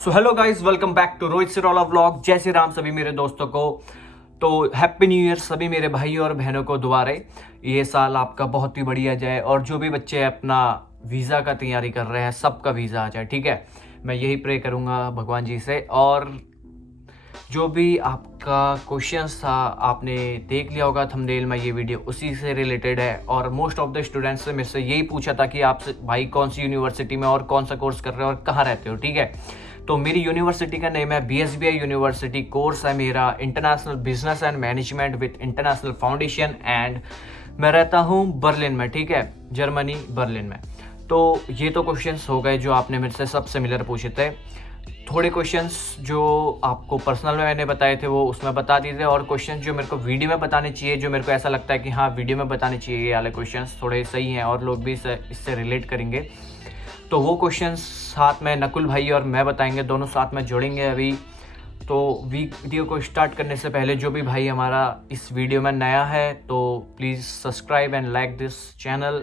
So hello guys, welcome back to Rohit Sirola vlog. जय श्री राम सभी मेरे दोस्तों को। तो हैप्पी न्यू ईयर सभी मेरे भाई और बहनों को। दोबारा ये साल आपका बहुत ही बढ़िया जाए और जो भी बच्चे अपना वीज़ा का तैयारी कर रहे हैं सबका वीज़ा आ जाए, ठीक है। मैं यही प्रे करूँगा भगवान जी से। और जो भी आपका क्वेश्चंस था आपने देख लिया होगा थंबनेल में, ये वीडियो उसी से रिलेटेड है। और मोस्ट ऑफ द स्टूडेंट्स से मेरे से यही पूछा था कि आपसे भाई कौन सी यूनिवर्सिटी में और कौन सा कोर्स कर रहे हो और कहाँ रहते हो, ठीक है। तो मेरी यूनिवर्सिटी का नेम है BSBI यूनिवर्सिटी। कोर्स है मेरा international business and management with international foundation and मैं रहता हूँ बर्लिन में, ठीक है, जर्मनी बर्लिन में। तो ये तो क्वेश्चंस हो गए जो आपने मेरे से सब सिमिलर पूछे थे। थोड़े क्वेश्चंस जो आपको पर्सनल में मैंने बताए थे वो उसमें बता दीजिए, और क्वेश्चंस जो मेरे को वीडियो में बताने चाहिए, जो मेरे को ऐसा लगता है कि हाँ वीडियो में बताने चाहिए, ये वाले क्वेश्चंस थोड़े सही हैं और लोग भी इससे रिलेट करेंगे, तो वो क्वेश्चंस साथ में नकुल भाई और मैं बताएंगे, दोनों साथ में जोड़ेंगे अभी। तो वीडियो को स्टार्ट करने से पहले जो भी भाई हमारा इस वीडियो में नया है तो please subscribe and like this channel.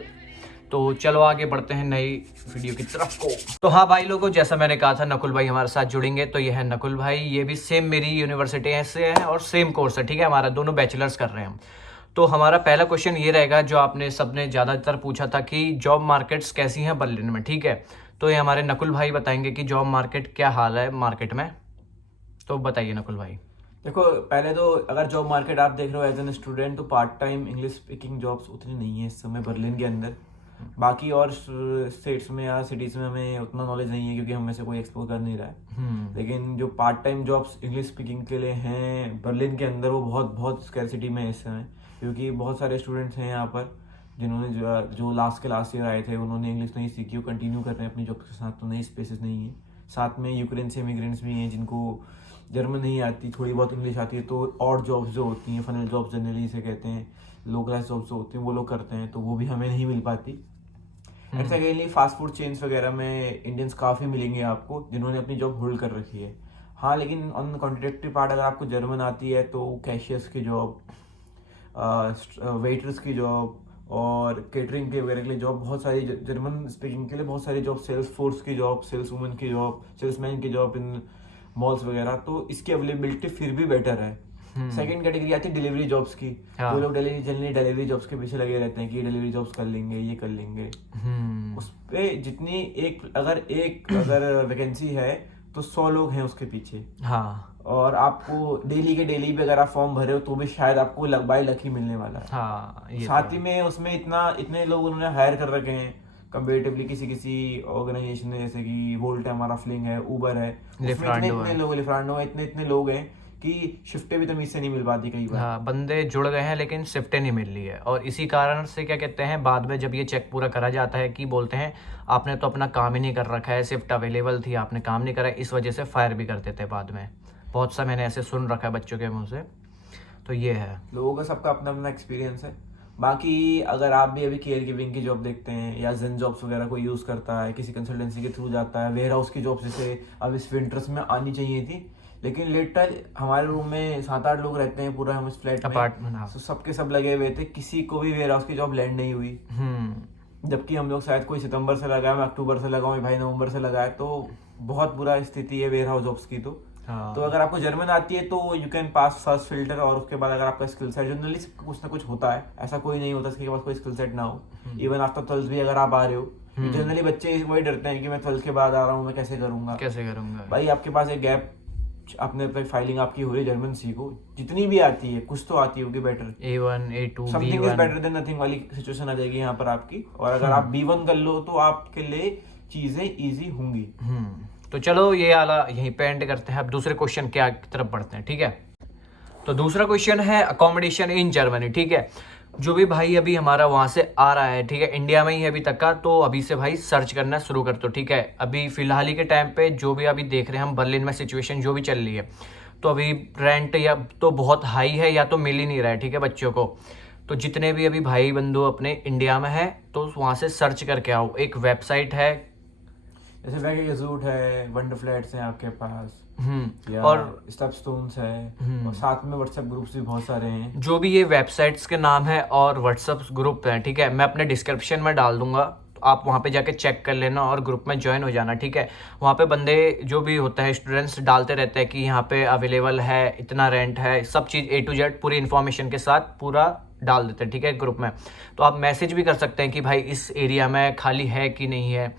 तो चलो आगे बढ़ते हैं नई वीडियो की तरफ को। तो हाँ भाई लोगों, जैसा मैंने कहा था नकुल भाई हमारे साथ जुड़ेंगे, तो ये है नकुल भाई। ये भी सेम मेरी यूनिवर्सिटी से है और सेम कोर्स है, ठीक है। हमारा दोनों बैचलर्स कर रहे हैं हम। तो हमारा पहला क्वेश्चन ये रहेगा जो आपने सबने ज़्यादातर पूछा था कि जॉब मार्केट्स कैसी हैं बर्लिन में, ठीक है। तो ये हमारे नकुल भाई बताएंगे कि जॉब मार्केट क्या हाल है मार्केट में। तो बताइए नकुल भाई। देखो, पहले तो अगर जॉब मार्केट आप देख रहे हो एज एन स्टूडेंट, तो part time English speaking jobs उतनी नहीं है इस समय बर्लिन के अंदर। बाकी और स्टेट्स में या सिटीज़ में हमें उतना नॉलेज नहीं है क्योंकि हम में से कोई एक्सप्लोर कर नहीं रहा है। लेकिन जो part time jobs English speaking के लिए हैं बर्लिन के अंदर, वो बहुत बहुत स्कैरसिटी में है इस समय, क्योंकि बहुत सारे स्टूडेंट्स हैं यहाँ पर जिन्होंने जो लास्ट ईयर आए थे, उन्होंने इंग्लिश नहीं सीखी, वो कंटिन्यू कर रहे हैं अपनी जॉब के साथ, तो नई स्पेसेस नहीं है। साथ में यूक्रेन से इमिग्रेंट्स भी हैं जिनको जर्मन नहीं आती, थोड़ी बहुत इंग्लिश आती है, तो और जॉब्स जो होती हैं, फनल जॉब्स जनरली इसे कहते हैं, लोकलाइज जॉब्स जो होती हैं वो लोग करते हैं, तो वो भी हमें नहीं मिल पाती। And secondly fast food chains वगैरह में इंडियन्स काफ़ी मिलेंगे आपको जिन्होंने अपनी जॉब होल्ड कर रखी है। हाँ, लेकिन ऑन कॉन्ट्रेक्टिव पार्ट अगर आपको जर्मन आती है तो कैशियर्स की जॉब, वेटर्स की जॉब और केटरिंग के वगैरह के लिए जॉब बहुत सारी, जर्मन स्पीकिंग के लिए बहुत सारी जॉब, सेल्स फोर्स की जॉब, सेल्स वुमेन की जॉब, सेल्समैन की जॉब इन मॉल्स वगैरह, तो इसकी अवेलेबिलिटी फिर भी बेटर है। सेकंड कैटेगरी आती है डिलीवरी जॉब्स की। जो लोग जनरली डिलीवरी जॉब्स के पीछे लगे रहते हैं कि डिलीवरी जॉब्स कर लेंगे, ये कर लेंगे। उस पे जितनी अगर वैकेंसी है तो 100 लोग हैं उसके पीछे। हाँ। और आपको डेली के डेली भी अगर आप फॉर्म भरे हो तो भी शायद आपको बाय लक ही मिलने वाला है। हाँ, ये साथ ही में उसमें इतने लोग उन्होंने हायर कर रखे हैं कंपेरेटिवली किसी ऑर्गेनाइजेशन ने, जैसे कि वोल्ट है, हमारा फ्लिंग है, उबर है, लिफ्रांडो है, इतने लोग हैं कि शिफ्टें भी तमीज से नहीं मिल पाती कई बार। हाँ, बंदे जुड़ गए हैं लेकिन शिफ्टें नहीं मिल रही है। और इसी कारण से क्या कहते हैं, बाद में जब ये चेक पूरा करा जाता है कि बोलते हैं आपने तो अपना काम ही नहीं कर रखा है, शिफ्ट अवेलेबल थी आपने काम नहीं करा, इस वजह से फायर भी कर देते हैं बाद में। बहुत सा मैंने ऐसे सुन रखा है बच्चों के मुंह से। तो ये है, लोगों का सबका अपना अपना एक्सपीरियंस है। बाकी अगर आप भी अभी केयर गिविंग की जॉब देखते हैं या जेन जॉब्स वगैरह को यूज़ करता है, किसी कंसल्टेंसी के थ्रू जाता है, वेयर हाउस की जॉब जैसे अब इस विंटर्स में आनी चाहिए थी, लेकिन लेटर हमारे रूम में 7-8 लोग रहते हैं पूरा, हम इस फ्लैट में अपार्टमेंट, तो सबके सब लगे हुए थे, किसी को भी वेयर हाउस की जॉब लैंड नहीं हुई। जबकि हम लोग शायद कोई सितंबर से लगाए, मैं अक्टूबर से लगाऊं, भाई नवंबर से लगाए, तो बहुत बुरा स्थिति है वेयर हाउस जॉब्स की। तो अगर आपको जर्मन आती है तो you can pass first filter, और उसके बाद अगर आपका स्किल सेट जनरली कुछ ना कुछ होता है, ऐसा कोई नहीं होता इसके पास कोई स्किल सेट ना हो। इवन आफ्टर 12th भी अगर आप आ रहे हो, जनरली बच्चे वही डरते हैं कि मैं 12th के बाद आ रहा हूँ, मैं कैसे करूंगा भाई। आपके पास एक गैप, अपने फाइलिंग आपकी हो रही है, जर्मन सीखो, जितनी भी आती है कुछ तो आती होगी better, A1 A2 something is better than nothing वाली सिचुएशन आ जाएगी यहाँ पर आपकी। और अगर आप B1 कर लो तो आपके लिए चीजें इजी होंगी। तो चलो ये वाला यहीं पे एंड करते हैं, अब दूसरे क्वेश्चन की तरफ बढ़ते हैं, ठीक है। तो दूसरा क्वेश्चन है अकोमोडेशन इन जर्मनी, ठीक है। जो भी भाई अभी हमारा वहाँ से आ रहा है, ठीक है, इंडिया में ही है अभी तक का, तो अभी से भाई सर्च करना शुरू कर दो, ठीक है। अभी फिलहाल ही के टाइम पे जो भी अभी देख रहे हैं हम बर्लिन में सिचुएशन जो भी चल रही है, तो अभी रेंट या तो बहुत हाई है या तो मिल ही नहीं रहा है, ठीक है, बच्चों को। तो जितने भी अभी भाई बंधु अपने इंडिया में है तो वहाँ से सर्च करके आओ। एक वेबसाइट है जैसे वैकेजूट है, वंडर फ्लैट्स हैं आपके पास, या और स्टेपस्टोन्स है, और साथ में व्हाट्सएप ग्रुप्स भी बहुत सारे हैं। जो भी ये वेबसाइट्स के नाम है और व्हाट्सएप ग्रुप है, ठीक है, मैं अपने डिस्क्रिप्शन में डाल दूंगा, तो आप वहाँ पे जाके चेक कर लेना और ग्रुप में ज्वाइन हो जाना, ठीक है। वहाँ पे बंदे जो भी होता है स्टूडेंट्स डालते रहते हैं कि यहाँ पे अवेलेबल है, इतना रेंट है, सब चीज़ A to Z पूरी इन्फॉर्मेशन के साथ पूरा डाल देते हैं, ठीक है, ग्रुप में। तो आप मैसेज भी कर सकते हैं कि भाई इस एरिया में खाली है कि नहीं है।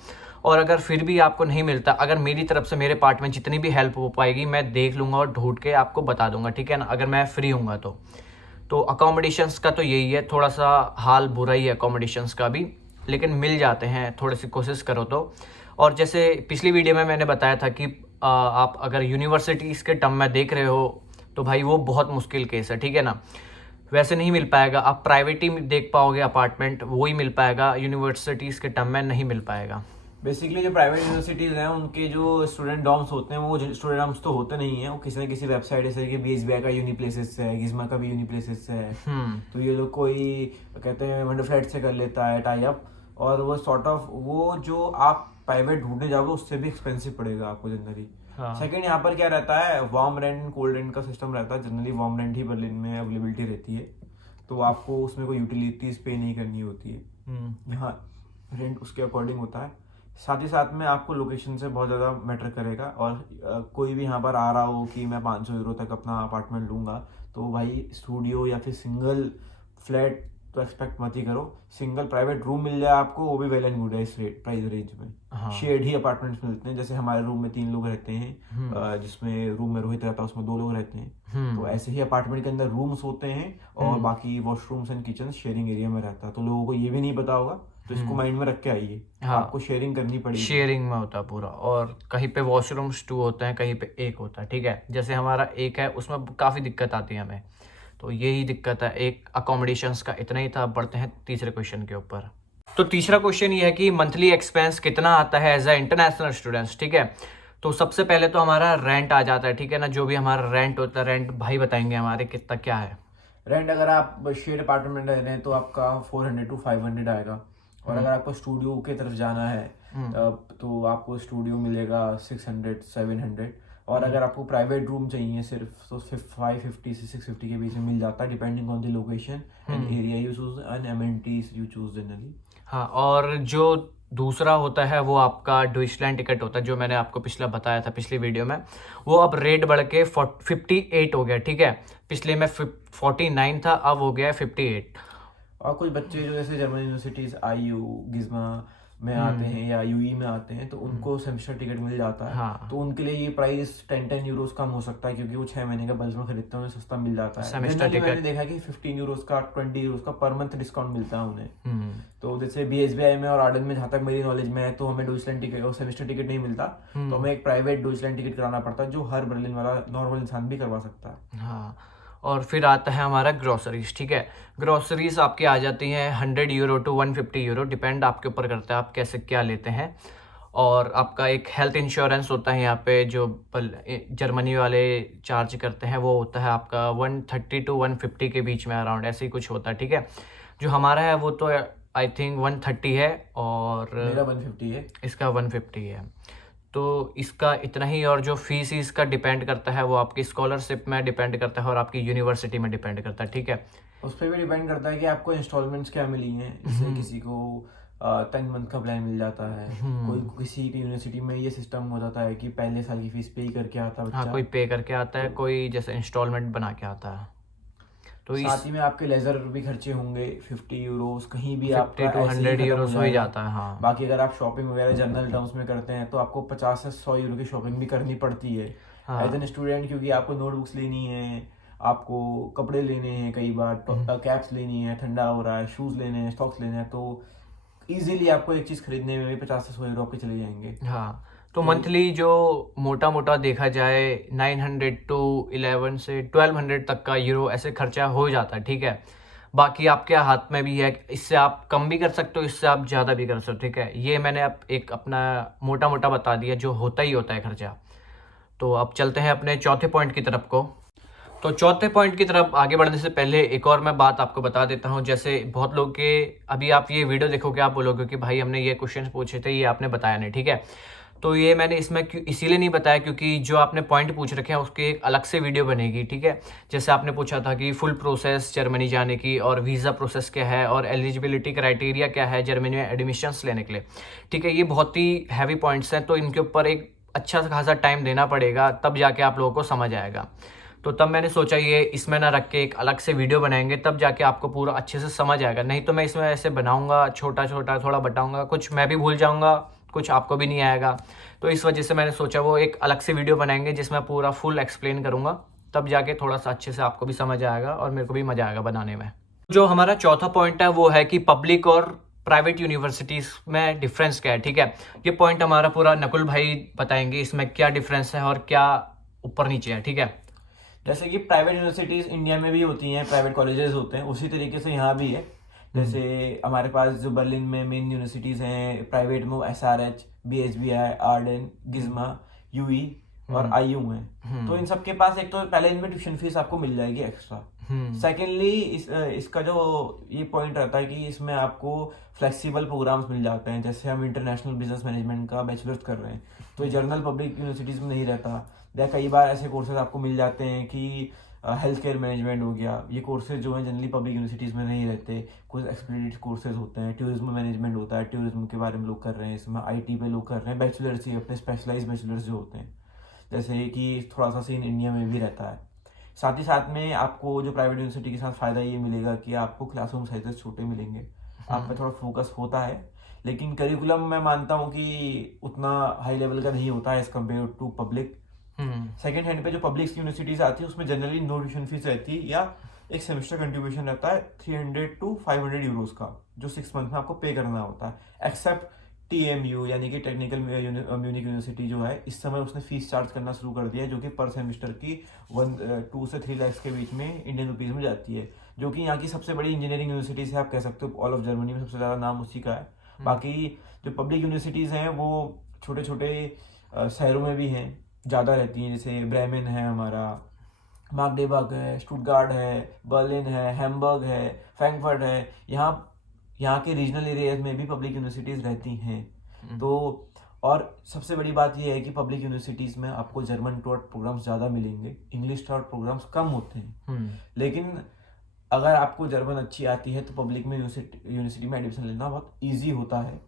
और अगर फिर भी आपको नहीं मिलता, अगर मेरी तरफ से मेरे पार्ट में जितनी भी हेल्प हो पाएगी मैं देख लूँगा और ढूंढ के आपको बता दूंगा, ठीक है ना, अगर मैं फ्री हूँगा तो अकोमोडेशंस का तो यही है, थोड़ा सा हाल बुरा ही है अकोमोडेशंस का भी, लेकिन मिल जाते हैं, थोड़ी सी कोशिश करो तो। और जैसे पिछली वीडियो में मैंने बताया था कि आप अगर यूनिवर्सिटीज़ के टर्म में देख रहे हो तो भाई वो बहुत मुश्किल केस है, ठीक है ना, वैसे नहीं मिल पाएगा। आप प्राइवेट ही देख पाओगे अपार्टमेंट, वो ही मिल पाएगा, यूनिवर्सिटीज़ के टर्म में नहीं मिल पाएगा। बेसिकली जो प्राइवेट यूनिवर्सिटीज़ हैं उनके जो स्टूडेंट डॉर्म्स होते हैं वो स्टूडेंट डॉर्म्स तो होते नहीं हैं, वो किसी न किसी वेबसाइट जैसे कि BSBI का यूनी प्लेसेस है, गिज़मा का भी यूनी प्लेसेस है। तो ये लोग कोई कहते हैं वंडर फ्लैट से कर लेता है टाई अप, और वो सॉर्ट ऑफ वो जो आप प्राइवेट ढूंढने जाओगे उससे भी एक्सपेंसिव पड़ेगा आपको जनरली। सेकंड यहाँ पर क्या रहता है, वार्म रेंट कोल्ड रेंट का सिस्टम रहता है। जनरली वार्म रेंट ही बर्लिन में अवेलेबिलिटी रहती है, तो आपको उसमें कोई यूटिलिटीज पे नहीं करनी होती है। यहाँ रेंट उसके अकॉर्डिंग होता है। साथ ही साथ में आपको लोकेशन से बहुत ज़्यादा मैटर करेगा। और कोई भी यहाँ पर आ रहा हो कि मैं 500 यूरो तक अपना अपार्टमेंट लूँगा, तो भाई स्टूडियो या फिर सिंगल फ्लैट तो एक्सपेक्ट मत ही करो। सिंगल प्राइवेट रूम मिल जाए आपको, वो भी वेल एंड गुड है इस प्राइस रेंज में। शेड ही अपार्टमेंट्स मिलते हैं, जैसे हमारे रूम में 3 लोग रहते हैं, जिसमें रूम में रोहित रहता है उसमें 2 लोग रहते हैं। तो ऐसे ही अपार्टमेंट के अंदर रूम्स होते हैं और बाकी washrooms and kitchen sharing area में रहता है। तो लोगों को ये भी नहीं पता होगा, तो इसको माइंड में रख के आइए। आपको शेयरिंग करनी पड़ेगी, शेयरिंग में होता है पूरा। और कहीं पे वॉशरूम्स 2 होते हैं, कहीं पे 1 होता है, ठीक है। जैसे हमारा 1 है, उसमें काफ़ी दिक्कत आती है हमें, तो यही दिक्कत है। एक अकोमोडेशंस का इतना ही था। बढ़ते हैं तीसरे क्वेश्चन के ऊपर। तो तीसरा क्वेश्चन ये है कि मंथली एक्सपेंस कितना आता है एज अ इंटरनेशनल स्टूडेंट्स, ठीक है। तो सबसे पहले तो हमारा रेंट आ जाता है, ठीक है ना, जो भी हमारा रेंट होता है, रेंट भाई बताएंगे हमारे कितना क्या है। रेंट अगर आप शेयर अपार्टमेंट रह रहे हैं तो आपका 400 to 500 आएगा। और अगर आपको स्टूडियो की तरफ जाना है तो आपको स्टूडियो मिलेगा 600-700। और अगर आपको प्राइवेट रूम चाहिए सिर्फ, तो 550 से 650 के बीच में मिल जाता है, depending on the location and area you choose and amenities you choose generally. हाँ, और जो दूसरा होता है वो आपका डॉइचलैंड टिकट होता है, जो मैंने आपको पिछला बताया था पिछली वीडियो में, वो अब रेट बढ़ के 58 हो गया, ठीक है। पिछले में 49 था, अब हो गया 58। और कुछ बच्चे जो जैसे जर्मन यूनिवर्सिटीज IU गिज़मा में आते हैं या UE में आते हैं, तो उनको सेमेस्टर टिकट मिल जाता है। हाँ। तो उनके लिए ये प्राइस 10 यूरोस कम हो सकता है, क्योंकि वो 6 महीने का बल्क में खरीदते हैं, उन्हें सस्ता मिल जाता है। सेमेस्टर टिकट मैंने देखा कि 15 यूरोस का 20 यूरोस का पर मंथ डिस्काउंट मिलता है उन्हें। तो जैसे BSBI में और आर्डन में जहाँ तक मेरी नॉलेज में है, तो हमें डॉइचलैंड टिकट और सेमेस्टर टिकट नहीं मिलता, तो हमें एक प्राइवेट डॉइचलैंड टिकट कराना पड़ता है, जो हर बर्लिन वाला नॉर्मल इंसान भी करवा सकता है। हाँ, और फिर आता है हमारा ग्रोसरीज, ठीक है। ग्रोसरीज आपकी आ जाती हैं 100 यूरो to 150 यूरो, डिपेंड आपके ऊपर करता है आप कैसे क्या लेते हैं। और आपका एक हेल्थ इंश्योरेंस होता है यहाँ पे, जो जर्मनी वाले चार्ज करते हैं, वो होता है आपका 130 to 150 के बीच में अराउंड, ऐसे ही कुछ होता है, ठीक है। जो हमारा है वो तो आई थिंक 130 है और मेरा 150 है, इसका 150 है। तो इसका इतना ही। और जो फीस इसका डिपेंड करता है वो आपकी स्कॉलरशिप में डिपेंड करता है और आपकी यूनिवर्सिटी में डिपेंड करता है, ठीक है। उस पर भी डिपेंड करता है कि आपको इंस्टॉलमेंट्स क्या मिली हैं। जैसे किसी को 10 मंथ का प्लान मिल जाता है, कोई किसी की यूनिवर्सिटी में ये सिस्टम हो जाता है कि पहले साल की फीस पे करके आता है बच्चा। हाँ, कोई पे करके आता है, कोई जैसे इंस्टॉलमेंट बना के आता है। तो साथ ही में आपके लेजर भी खर्चे होंगे 50 यूरोस, कहीं भी 50 to 100 यूरोस हो ही जाता है। हाँ, बाकी अगर आप शॉपिंग वगैरह जनरल टर्म्स में करते हैं तो आपको 50 से 100 यूरो की शॉपिंग भी करनी पड़ती है एज एन स्टूडेंट, क्योंकि आपको नोटबुक्स लेनी है, आपको कपड़े लेने हैं, कई बार कैप्स लेनी है, ठंडा हो रहा है, शूज लेने हैं, स्टॉक्स लेने हैं, तो इजीली आपको एक चीज खरीदने में भी 50 से 100 यूरो आपके चले जाएंगे। हाँ, तो मंथली जो मोटा मोटा देखा जाए 900 to 11 से 1200 तक का यूरो ऐसे खर्चा हो जाता है, ठीक है। बाकी आपके हाथ में भी है, इससे आप कम भी कर सकते हो, इससे आप ज़्यादा भी कर सकते हो, ठीक है। ये मैंने अब एक अपना मोटा मोटा बता दिया जो होता ही होता है खर्चा। तो अब चलते हैं अपने चौथे पॉइंट की तरफ को। तो चौथे पॉइंट की तरफ आगे बढ़ने से पहले एक और मैं बात आपको बता देता हूँ। जैसे बहुत लोग के, अभी आप ये वीडियो देखोगे आप बोलोगे कि भाई हमने ये क्वेश्चन पूछे थे, ये आपने बताया नहीं, ठीक है। तो ये मैंने इसमें इसीलिए नहीं बताया क्योंकि जो आपने पॉइंट पूछ रखे हैं उसकी एक अलग से वीडियो बनेगी, ठीक है। जैसे आपने पूछा था कि फुल प्रोसेस जर्मनी जाने की और वीज़ा प्रोसेस क्या है और एलिजिबिलिटी क्राइटेरिया क्या है जर्मनी में एडमिशन्स लेने के लिए, ठीक है। ये बहुत ही हैवी पॉइंट्स हैं, तो इनके ऊपर एक अच्छा खासा टाइम देना पड़ेगा, तब जाके आप लोगों को समझ आएगा। तो तब मैंने सोचा ये इसमें ना रख के एक अलग से वीडियो बनाएंगे, तब जाके आपको पूरा अच्छे से समझ आएगा। नहीं तो मैं इसमें ऐसे बनाऊंगा छोटा छोटा, थोड़ा बताऊंगा, कुछ मैं भी भूल जाऊंगा, कुछ आपको भी नहीं आएगा। तो इस वजह से मैंने सोचा वो एक अलग से वीडियो बनाएंगे जिसमें पूरा फुल एक्सप्लेन करूंगा, तब जाके थोड़ा सा अच्छे से आपको भी समझ आएगा और मेरे को भी मज़ा आएगा बनाने में। जो हमारा चौथा पॉइंट है वो है कि पब्लिक और प्राइवेट यूनिवर्सिटीज़ में डिफरेंस क्या है, ठीक है। ये पॉइंट हमारा पूरा नकुल भाई बताएंगे इसमें क्या डिफरेंस है और क्या ऊपर नीचे है, ठीक है। जैसे कि प्राइवेट यूनिवर्सिटीज़ इंडिया में भी होती हैं, प्राइवेट कॉलेजेस होते हैं, उसी तरीके से यहाँ भी है। जैसे हमारे पास जो बर्लिन में मेन यूनिवर्सिटीज़ हैं प्राइवेट में, SRH, BHBI, आर्डन, गिज्मा, UE और IU हैं। तो इन सब के पास एक तो पहले इनमें ट्यूशन फीस आपको मिल जाएगी एक्स्ट्रा। सेकेंडली इसका जो ये पॉइंट रहता है कि इसमें आपको फ्लेक्सिबल प्रोग्राम्स मिल जाते हैं। जैसे हम इंटरनेशनल बिजनेस मैनेजमेंट का बैचलर्स कर रहे हैं, तो ये जर्नल पब्लिक यूनिवर्सिटीज़ में नहीं रहता। या कई बार ऐसे कोर्सेज आपको मिल जाते हैं कि हेल्थ केयर मैनेजमेंट हो गया, ये कोर्सेज जो हैं जनरली पब्लिक यूनिवर्सिटीज़ में नहीं रहते। कुछ एक्सपीरियंस कोर्सेज होते हैं, टूरिज्म मैनेजमेंट होता है, टूरिज्म के बारे में लोग कर रहे हैं, इसमें IT पे लोग कर रहे हैं बैचलर्स ही, अपने स्पेशलाइज बैचलर्स जो होते हैं। जैसे कि थोड़ा सा सीन इंडिया में भी रहता है। साथ ही साथ में आपको जो प्राइवेट यूनिवर्सिटी के साथ फ़ायदा ये मिलेगा कि आपको क्लासरूम साइजेस छोटे मिलेंगे, आप पे थोड़ा फोकस होता है। लेकिन करिकुलम मैं मानता हूँ कि उतना हाई लेवल का नहीं होता है as compare to public. Second hand पे जो पब्लिक यूनिवर्सिटीज़ आती है उसमें जनरली नो ट्यूशन फीस रहती है, या एक सेमेस्टर कंट्रीब्यूशन रहता है 300 to 500 यूरोज़ का, जो 6 मंथ में आपको पे करना होता है। एक्सेप्ट TMU यानी कि टेक्निकल म्यूनिक यूनिवर्सिटी जो है, इस समय उसने फीस चार्ज करना शुरू कर दिया है, जो कि पर सेमेस्टर की 2 से 3 लाख के बीच में इंडियन रुपीज़ में जाती है, जो कि यहाँ की सबसे बड़ी इंजीनियरिंग यूनिवर्सिटीज़ है, आप कह सकते हो ऑल ऑफ जर्मनी में सबसे ज़्यादा नाम उसी का है। बाकी जो पब्लिक यूनिवर्सिटीज़ हैं वो छोटे छोटे शहरों में भी हैं, ज़्यादा रहती हैं। जैसे ब्रेमेन है हमारा, मागडेबर्ग है, स्टुटगार्ट है, बर्लिन है, हैम्बर्ग है, फ्रैंकफर्ट है। यहाँ के रीजनल एरियाज में भी पब्लिक यूनिवर्सिटीज़ रहती हैं। तो और सबसे बड़ी बात यह है कि पब्लिक यूनिवर्सिटीज़ में आपको जर्मन टॉट प्रोग्राम्स ज़्यादा मिलेंगे, इंग्लिश टॉट प्रोग्राम्स कम होते हैं। लेकिन अगर आपको जर्मन अच्छी आती है तो पब्लिक में यूनिवर्सिटी में एडमिशन लेना बहुत ईजी होता है,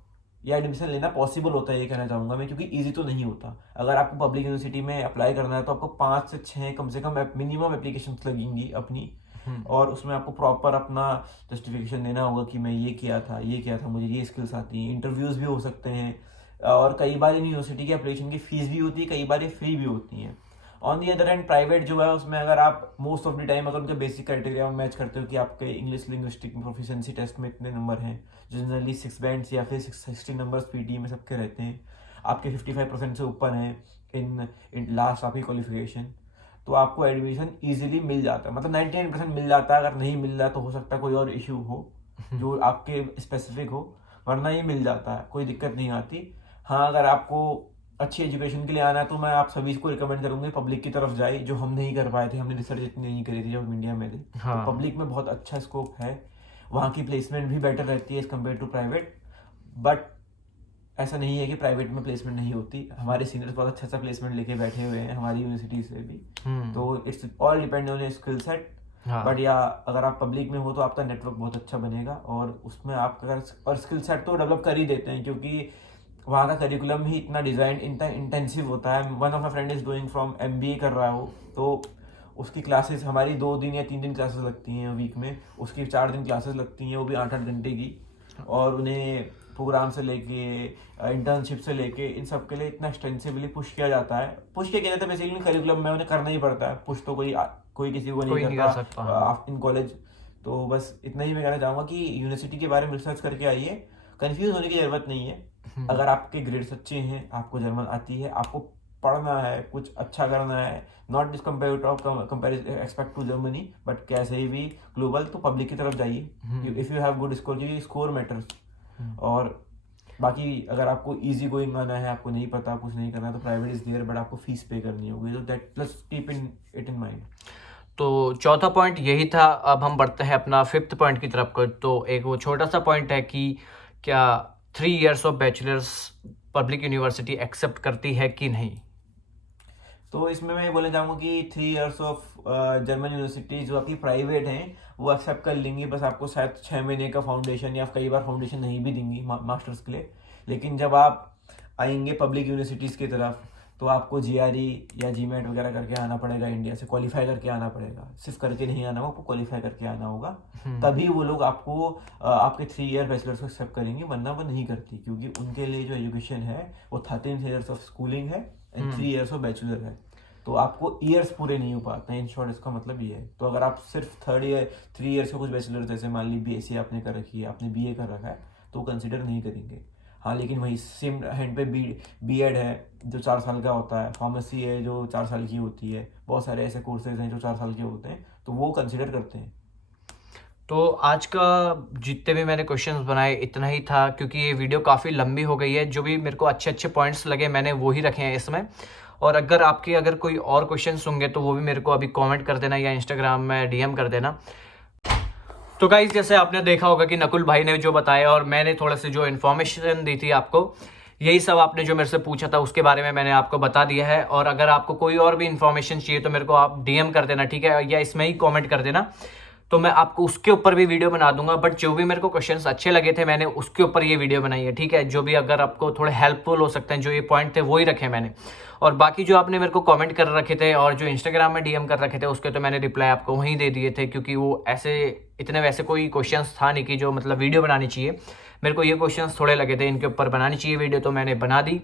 या एडमिशन लेना पॉसिबल होता है, ये कहना चाहूँगा मैं, क्योंकि ईजी तो नहीं होता। अगर आपको पब्लिक यूनिवर्सिटी में अप्लाई करना है तो आपको 5 से 6 कम से कम मिनिमम एप्लीकेशन लगेंगी अपनी, और उसमें आपको प्रॉपर अपना जस्टिफिकेशन देना होगा कि मैं ये किया था, मुझे ये स्किल्स आती हैं। इंटरव्यूज़ भी हो सकते हैं, और कई बार इन यूनिवर्सिटी की एप्लीकेशन की फ़ीस भी होती है, कई बार ये फ्री भी होती हैं। On the other hand private जो है उसमें अगर आप मोस्ट ऑफ द टाइम अगर उनके बेसिक क्राइटेरिया में मैच करते हो कि आपके इंग्लिश लिंग्विस्टिक प्रोफिशिएंसी टेस्ट में इतने नंबर हैं, जनरली 6 बैंड्स या फिर 60 नंबर्स पीटी में सबके रहते हैं, आपके 55% से ऊपर हैं इन लास्ट आपकी क्वालिफिकेशन, तो आपको एडमिशन ईजिली मिल जाता है। मतलब 99% मिल जाता है। अगर नहीं मिल रहा तो हो सकता है कोई और इशू हो जो आपके स्पेसिफिक हो, वरना ये मिल जाता है, कोई दिक्कत नहीं आती। हाँ, अगर आपको अच्छी एजुकेशन के लिए आना है तो मैं आप सभी को रिकमेंड करूँगी पब्लिक की तरफ जाए, जो हम नहीं कर पाए थे, हमने रिसर्च इतनी नहीं करी थी जब हम इंडिया में थे। हाँ। तो पब्लिक में बहुत अच्छा स्कोप है, वहाँ की प्लेसमेंट भी बेटर रहती है as compare to private. But ऐसा नहीं है कि प्राइवेट में प्लेसमेंट नहीं होती, हमारे सीनियर्स बहुत अच्छा प्लेसमेंट लेके बैठे हुए हैं हमारी यूनिवर्सिटी से भी। तो it's all depend on your skill set. But या अगर आप पब्लिक में हो तो आपका नेटवर्क बहुत अच्छा बनेगा, और उसमें आप अगर और स्किल सेट तो डेवलप कर ही देते हैं, क्योंकि वहाँ का करिकुलम ही इतना डिज़ाइन इतना इंटेंसिव होता है। One of my friend is going from MBA कर रहा हो, तो उसकी क्लासेस हमारी 2 दिन या 3 दिन क्लासेस लगती हैं वीक में, उसकी 4 दिन क्लासेस लगती हैं, वो भी 8-8 घंटे की। और उन्हें प्रोग्राम से लेके इंटर्नशिप से लेके इन सब के लिए इतना एक्सटेंसिवली पुश किया जाता है। पुश किया जाता है बेसिकली करिकुलम में उन्हें करना ही पड़ता है, पुश तो कोई किसी को नहीं करता इन कॉलेज। तो बस इतना ही मैं कहना चाहूँगा कि यूनिवर्सिटी के बारे में रिसर्च करके आइए, कंफ्यूज होने की ज़रूरत नहीं है। अगर आपके ग्रेड्स अच्छे हैं, आपको जर्मन आती है, आपको पढ़ना है, कुछ अच्छा करना है, not this expect to Germany, but कैसे ही भी ग्लोबल, तो पब्लिक की तरफ जाइए if you have good score, क्योंकि स्कोर मैटर्स। और बाकी अगर आपको इजी गोइंग आना है, आपको नहीं पता, कुछ नहीं करना, तो प्राइवेट इज देयर, बट आपको फीस पे करनी होगी, तो that plus keep it in mind. तो चौथा पॉइंट यही था। अब हम बढ़ते हैं अपना 5th पॉइंट की तरफ। तो एक वो छोटा सा पॉइंट है कि क्या 3 years of bachelors public university accept करती है कि नहीं? तो इसमें मैं ये बोलना चाहूँगा कि 3 इयर्स ऑफ जर्मन यूनिवर्सिटी जो आपकी प्राइवेट हैं वो एक्सेप्ट कर लेंगी, बस आपको शायद 6 महीने का फाउंडेशन या कई बार फाउंडेशन नहीं भी देंगी मास्टर्स के लिए। लेकिन जब आप आएंगे पब्लिक यूनिवर्सिटीज़ की तरफ तो आपको GRE या GMAT वगैरह करके आना पड़ेगा, इंडिया से क्वालिफाई करके आना पड़ेगा, सिर्फ करके नहीं आना होगा, आपको क्वालिफाई करके आना होगा। तभी वो लोग आपको आपके 3 ईयर बैचलर्स को एक्सेप्ट करेंगे, वरना वो नहीं करती, क्योंकि उनके लिए जो एजुकेशन है वो 13 ईयर्स ऑफ स्कूलिंग है एंड 3 ईयर्स ऑफ बैचलर है। तो आपको ईयर्स पूरे नहीं हो पाते हैं, इन शॉर्ट इसका मतलब ये है। तो अगर आप सिर्फ 3 ईयर्स का कुछ बैचलर, जैसे मान ली BSc आपने कर रखी है, आपने BA कर रखा है, तो कंसिडर नहीं करेंगे। हाँ, लेकिन वही सेम हैंड पे B.Ed है जो 4 साल का होता है, फार्मेसी है जो 4 साल की होती है, बहुत सारे ऐसे कोर्सेज हैं जो 4 साल के होते हैं, तो वो कंसिडर करते हैं। तो आज का जितने भी मैंने क्वेश्चंस बनाए इतना ही था, क्योंकि ये वीडियो काफ़ी लंबी हो गई है। जो भी मेरे को अच्छे अच्छे पॉइंट्स लगे मैंने वो ही रखे हैं इसमें। और अगर कोई और क्वेश्चंस होंगे तो वो भी मेरे को अभी कमेंट कर देना या इंस्टाग्राम में DM कर देना। तो गाइस, जैसे आपने देखा होगा कि नकुल भाई ने जो बताया और मैंने थोड़ा सा जो इन्फॉर्मेशन दी थी आपको, यही सब आपने जो मेरे से पूछा था उसके बारे में मैंने आपको बता दिया है। और अगर आपको कोई और भी इन्फॉर्मेशन चाहिए तो मेरे को आप DM कर देना, ठीक है, या इसमें ही कमेंट कर देना, तो मैं आपको उसके ऊपर भी वीडियो बना दूंगा। बट जो भी मेरे को क्वेश्चंस अच्छे लगे थे मैंने उसके ऊपर ये वीडियो बनाई है, ठीक है। जो भी अगर आपको थोड़े हेल्पफुल हो सकते हैं, जो ये पॉइंट थे वही रखे मैंने। और बाकी जो आपने मेरे को कमेंट कर रखे थे और जो इंस्टाग्राम में DM कर रखे थे उसके तो मैंने रिप्लाई आपको वहीं दे दिए थे, क्योंकि वो ऐसे इतने वैसे कोई क्वेश्चंस था नहीं कि जो मतलब वीडियो बनानी चाहिए। मेरे को ये क्वेश्चंस थोड़े लगे थे, इनके ऊपर बनानी चाहिए वीडियो, तो मैंने बना दी।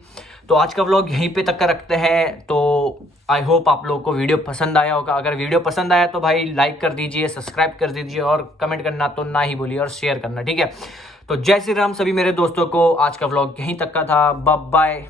तो आज का व्लॉग यहीं पे तक का रखते हैं। तो आई होप आप लोगों को वीडियो पसंद आया होगा। अगर वीडियो पसंद आया तो भाई लाइक कर दीजिए, सब्सक्राइब कर दीजिए और कमेंट करना तो ना ही भूलिए और शेयर करना, ठीक है। तो जय श्री राम सभी मेरे दोस्तों को। आज का व्लॉग यहीं तक का था। Bye bye.